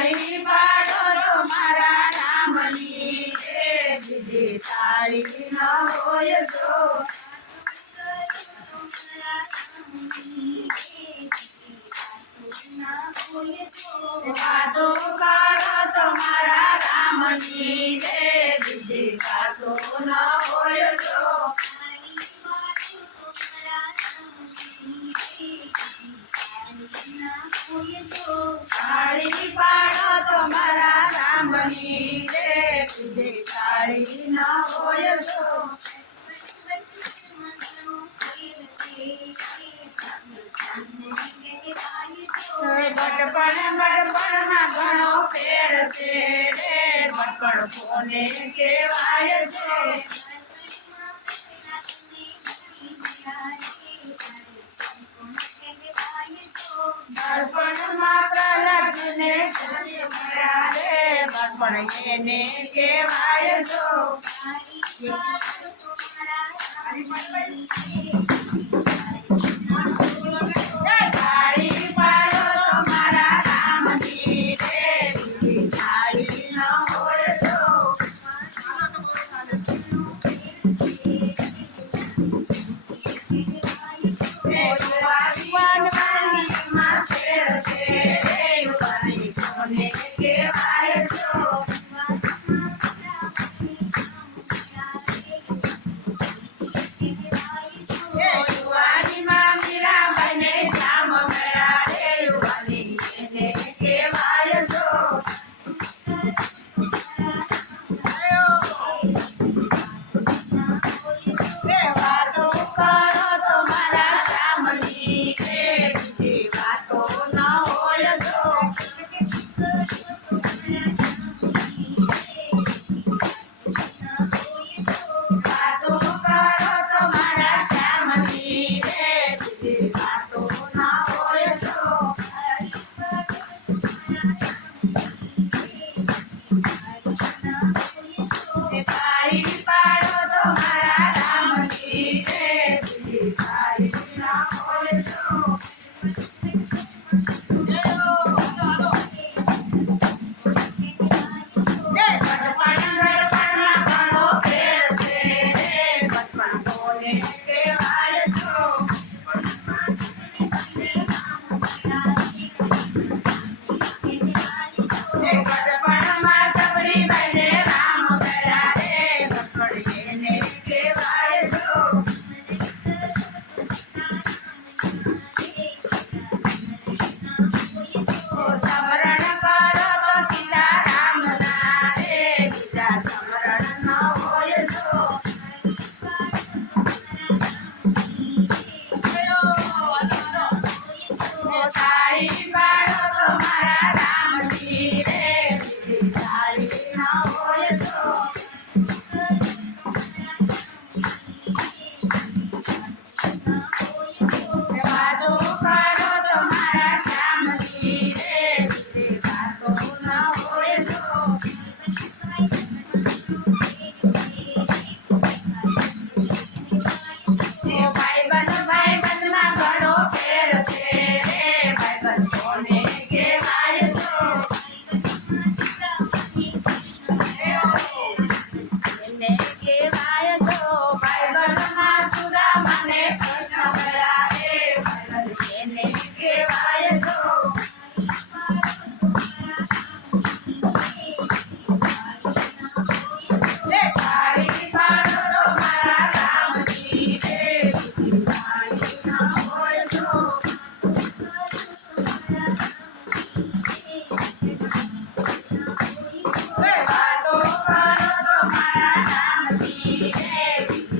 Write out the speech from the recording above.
તાળી પાડો તમારા રામની રે બીજી તાળી ન હોય તો વાતો કરો તમારા રામની રે બીજી વાતો ન હોય તો તાળી પાડો તમારા રામની રે બીજી તાળી ન હોય તો બટપણમાં ઘણો ફેર છે રે બટપણ કોને કહેવાય છે બટપણમાં પ્રહલાદને મળ્યા રે બટપણ એને કહેવાય છો તાળી પાડો તમારા રામની રે બીજી તાળી ન હોય તો યુવાનીમાં ફેર છે રે યુવાની કોને કહેવાય છો યુવાનીમાં મીરાબાઈને શ્યામ મળ્યા રે યુવાની એને કહેવાય છો વાતો કરો તમારા રામની રે બીજી વાતો ન હોય તો વાતો કરો તમારા રામની રે બીજી વાતો ન હોય તો તાળી પાડો તમારા રામની રે બીજી તાળી ન હોય તો બટપણમાં ઘણો ફેર છે રે બટપણ કોને કહેવાય છો બટપણમાં સબરીબાઈને રામ મળ્યા રે બટપણ એને કહેવાય છો સમરણ કરો તો સીતારામના રે બીજા સમરણ ન હોય તો તાળી પાડો તમારા રામની રે બીજી તાળી ન હોય તો વાતો કરો તમારા રામની રે બીજી વાતો ન હોય તો ભાઈબંધમાં ઘણો ફેર છે રે ભાઈબંધ કોને કહેવાય છો એને કહેવાય છો ભાઈબંધમાં સુદામાને કૃષ્ણ મળ્યા રે ભાઈબંધ એને કહેવાય છો તાળી પાડો તમારા રામની રે બીજી તાળી ન હોય તો વાતો કરો તમારા રામની રે